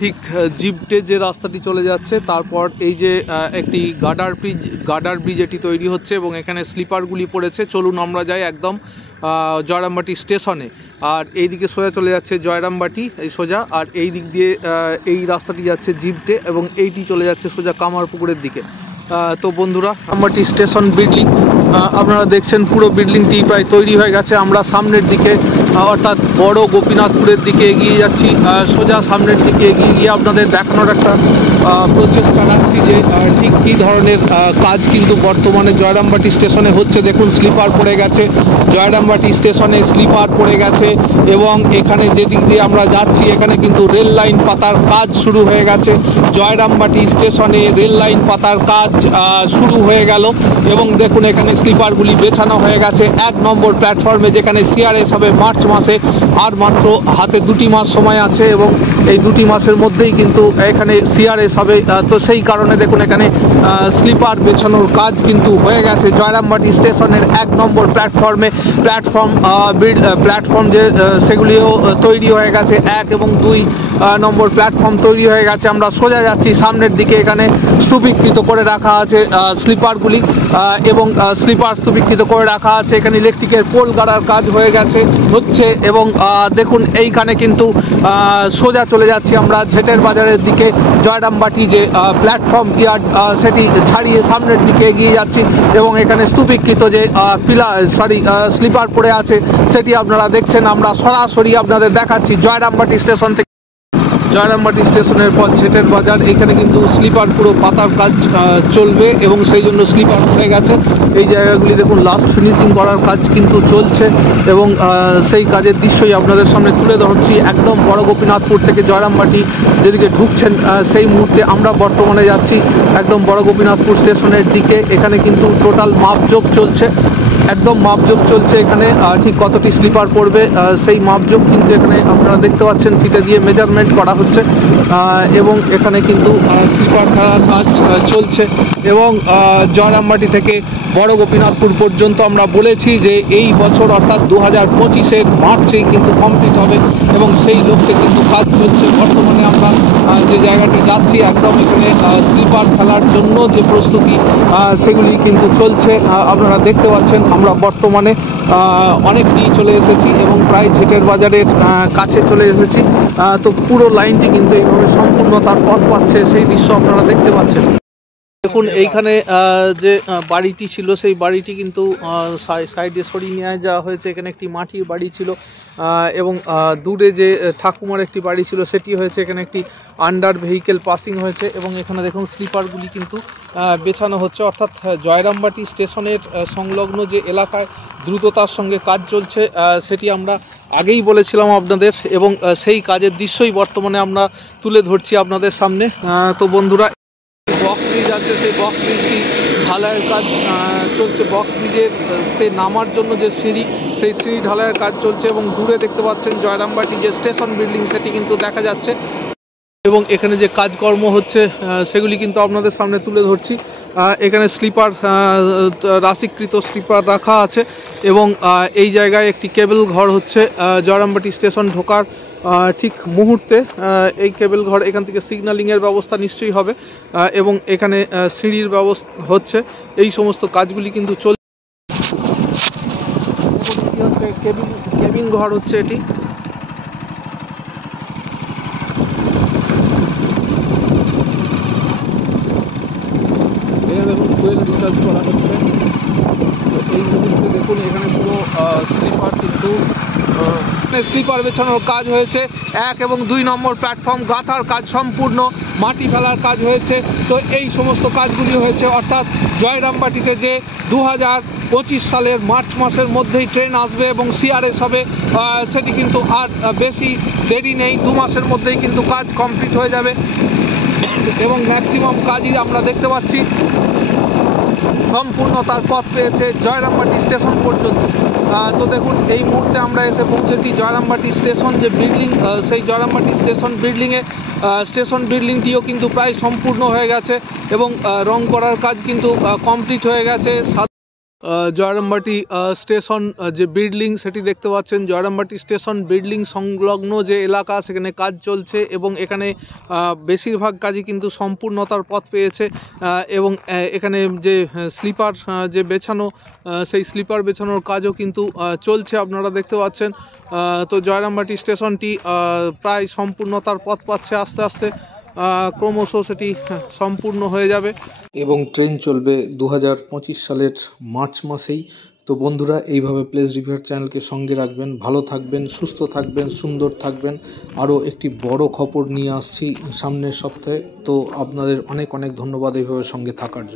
ঠিক জিপটে যে রাস্তাটি চলে যাচ্ছে তারপর এই যে একটি গার্ডার ব্রিজ এটি তৈরি হচ্ছে এবং এখানে স্লিপারগুলি পড়েছে। চলুন আমরা যাই একদম জয়রামবাটি স্টেশনে। আর এইদিকে সোজা চলে যাচ্ছে জয়রামবাটি এই সোজা, আর এই দিক দিয়ে এই রাস্তাটি যাচ্ছে জিপটে এবং এইটি চলে যাচ্ছে সোজা কামারপুকুরের দিকে। তো বন্ধুরা, জয়রামবাটি স্টেশন বিল্ডিং আপনারা দেখছেন পুরো বিল্ডিংটি প্রায় তৈরি হয়ে গেছে। আমরা সামনের দিকে অর্থাৎ বড় গোপীনাথপুরের দিকে এগিয়ে যাচ্ছি। সোজা সামনের দিকে এগিয়ে গিয়ে আপনাদের দেখানোর একটা প্রচেষ্টা রাখছি যে ঠিক কী ধরনের কাজ কিন্তু বর্তমানে জয়রামবাটি স্টেশনে হচ্ছে। দেখুন স্লিপার পড়ে গেছে, জয়রামবাটি স্টেশনে স্লিপার পড়ে গেছে এবং এখানে যেদিক দিয়ে আমরা যাচ্ছি এখানে কিন্তু রেল লাইন পাতার কাজ শুরু হয়ে গেছে। জয়রামবাটি স্টেশনে রেল লাইন পাতার কাজ শুরু হয়ে গেল এবং দেখুন এখানে স্লিপারগুলি বেছানো হয়ে গেছে 1 নম্বর প্ল্যাটফর্মে, যেখানে সিআরএস হবে মার্চ মাসে। আর মাত্র হাতে 2টি মাস সময় আছে এবং এই 2টি মাসের মধ্যেই কিন্তু এখানে সিআরএস হবে। তো সেই কারণে দেখুন এখানে স্লিপার বেছানোর কাজ কিন্তু হয়ে গেছে জয়রামবাটি স্টেশনের 1 নম্বর প্ল্যাটফর্মে। প্ল্যাটফর্ম যে সেগুলিও তৈরি হয়ে গেছে, 1 এবং 2 নম্বর প্ল্যাটফর্ম তৈরি হয়ে গেছে। আমরা সোজা যাচ্ছি সামনের দিকে, এখানে স্তূপীকৃত করে রাখা আছে স্লিপারগুলি এবং স্লিপার স্তূপীকৃত করে রাখা আছে। এখানে ইলেকট্রিকের পোল গাড়ার কাজ হচ্ছে এবং দেখুন এইখানে কিন্তু সোজা চলে যাচ্ছি আমরা ঝেটের বাজারের দিকে। জয়রামবাটি যে প্ল্যাটফর্ম ইয়ার্ড সেটি ছাড়িয়ে সামনের দিকে এগিয়ে যাচ্ছি এবং এখানে স্তূপীকৃত যে স্লিপার পড়ে আছে সেটি আপনারা দেখছেন। আমরা সরাসরি আপনাদের দেখাচ্ছি জয়রামবাটি স্টেশন থেকে। জয়রামবাটি স্টেশনের পর ঝেটের বাজার, এখানে কিন্তু স্লিপার পুরো পাতার কাজ চলবে এবং সেই জন্য স্লিপার পড়ে গেছে। এই জায়গাগুলি দেখুন লাস্ট ফিনিশিং করার কাজ কিন্তু চলছে এবং সেই কাজের দৃশ্যই আপনাদের সামনে তুলে ধরছি। একদম বড় গোপীনাথপুর থেকে জয়রামবাটি যেদিকে ঢুকছেন সেই মুহূর্তে আমরা বর্তমানে যাচ্ছি একদম বড় গোপীনাথপুর স্টেশনের দিকে। এখানে কিন্তু টোটাল মাপজোক চলছে, একদম মাপজোক চলছে এখানে। ঠিক কতটি স্লিপার পড়বে সেই মাপজোক কিন্তু এখানে আপনারা দেখতে পাচ্ছেন, ফিতে দিয়ে মেজারমেন্ট করা হচ্ছে এবং এখানে কিন্তু স্লিপার ফেলার কাজ চলছে এবং জয়রামবাটি থেকে বড় গোপীনাথপুর পর্যন্ত আমরা বলেছি যে এই বছর অর্থাৎ 2025-এর মার্চেই কিন্তু কমপ্লিট হবে এবং সেই লক্ষ্যে কিন্তু কাজ চলছে। বর্তমানে আমরা যে জায়গাটি যাচ্ছি একদম এখানে স্লিপার ফেলার জন্য যে প্রস্তুতি সেগুলি কিন্তু চলছে। আপনারা দেখতে পাচ্ছেন আমরা বর্তমানে অনেকটি চলে এসেছি এবং প্রায় ঝেটের বাজারের কাছে চলে এসেছি। তো পুরো লাইনটি কিন্তু এইভাবে সম্পূর্ণ তার পথ পাচ্ছে, সেই দৃশ্য আপনারা দেখতে পাচ্ছেন। দেখুন এইখানে যে বাড়িটি ছিল সেই বাড়িটি কিন্তু সাইডে সরিয়ে নিয়ে যাওয়া হয়েছে। এখানে একটি মাটির বাড়ি ছিল এবং দূরে যে ঠাকুমার একটি বাড়ি ছিল সেটি হয়েছে। এখানে একটি আন্ডার ভেহিকেল পাসিং হয়েছে এবং এখানে দেখুন স্লিপারগুলি কিন্তু বেছানো হচ্ছে। অর্থাৎ জয়রামবাটি স্টেশনের সংলগ্ন যে এলাকায় দ্রুততার সঙ্গে কাজ চলছে সেটি আমরা আগেই বলেছিলাম আপনাদের এবং সেই কাজের দৃশ্যই বর্তমানে আমরা তুলে ধরছি আপনাদের সামনে। তো বন্ধুরা, বক্স ব্রিজ আছে, সেই বক্স ব্রিজটি ঢালাইয়ের কাজ চলছে। বক্স ব্রিজেতে নামার জন্য যে সিঁড়ি, সেই সিঁড়ি ঢালাইয়ের কাজ চলছে এবং দূরে দেখতে পাচ্ছেন জয়রামবাটি যে স্টেশন বিল্ডিং সেটি কিন্তু দেখা যাচ্ছে এবং এখানে যে কাজকর্ম হচ্ছে সেগুলি কিন্তু আপনাদের সামনে তুলে ধরছি। এখানে স্লিপার রাশিকৃত স্লিপার রাখা আছে এবং এই জায়গায় একটি কেবল ঘর হচ্ছে জয়রামবাটি স্টেশন ঢোকার ঠিক মুহূর্তে। এই কেবল ঘর, এখান থেকে সিগন্যালিংয়ের ব্যবস্থা নিশ্চয়ই হবে এবং এখানে সিঁড়ির ব্যবস্থা হচ্ছে। এই সমস্ত কাজগুলি কিন্তু চলছে। কেবিন ঘর হচ্ছে এটি। এখানে দেখুন ফুয়েল রিচার্জ করা হচ্ছে। এই মুহূর্তে দেখুন এখানে পুরো স্লিপার কিন্তু স্লিপার বেছানোর কাজ হয়েছে। 1 এবং 2 নম্বর প্ল্যাটফর্ম গাঁথার কাজ সম্পূর্ণ, মাটি ফেলার কাজ হয়েছে। তো এই সমস্ত কাজগুলি হয়েছে অর্থাৎ জয়রামবাটিতে যে 2025 সালের মার্চ মাসের মধ্যেই ট্রেন আসবে এবং সিআরএস হবে সেটি কিন্তু আর বেশি দেরি নেই। 2 মাসের মধ্যেই কিন্তু কাজ কমপ্লিট হয়ে যাবে এবং ম্যাক্সিমাম কাজই আমরা দেখতে পাচ্ছি সম্পূর্ণ তার পথ পেয়েছে জয়রামবাটি স্টেশন পর্যন্ত। তো দেখুন এই মুহূর্তে আমরা এসে পৌঁছেছি জয়রামবাটি স্টেশন যে বিল্ডিং, সেই জয়রামবাটি স্টেশন বিল্ডিংটিও কিন্তু প্রায় সম্পূর্ণ হয়ে গেছে এবং রং করার কাজ কিন্তু কমপ্লিট হয়ে গেছে। জয়রামবাটি স্টেশন যে বিল্ডিং সেটি দেখতে পাচ্ছেন। জয়রামবাটি স্টেশন বিল্ডিং সংলগ্ন যে এলাকা সেখানে কাজ চলছে এবং এখানে বেশিরভাগ কাজই কিন্তু সম্পূর্ণতার পথ পেয়েছে এবং এখানে যে স্লিপার যে বেছানো সেই স্লিপার বেছানোর কাজও কিন্তু চলছে, আপনারা দেখতে পাচ্ছেন। তো জয়রামবাটি স্টেশনটি প্রায় সম্পূর্ণতার পথ পাচ্ছে, আস্তে আস্তে ক্রমশ সেটি সম্পূর্ণ হয়ে যাবে এবং ট্রেন চলবে 2025 সালের মার্চ মাসেই। তো বন্ধুরা, এইভাবে প্লেস রিভিউয়ার চ্যানেলকে সঙ্গে রাখবেন, ভালো থাকবেন, সুস্থ থাকবেন, সুন্দর থাকবেন। আরও একটি বড় খবর নিয়ে আসছি সামনের সপ্তাহে। তো আপনাদের অনেক অনেক ধন্যবাদ এইভাবে সঙ্গে থাকার জন্য।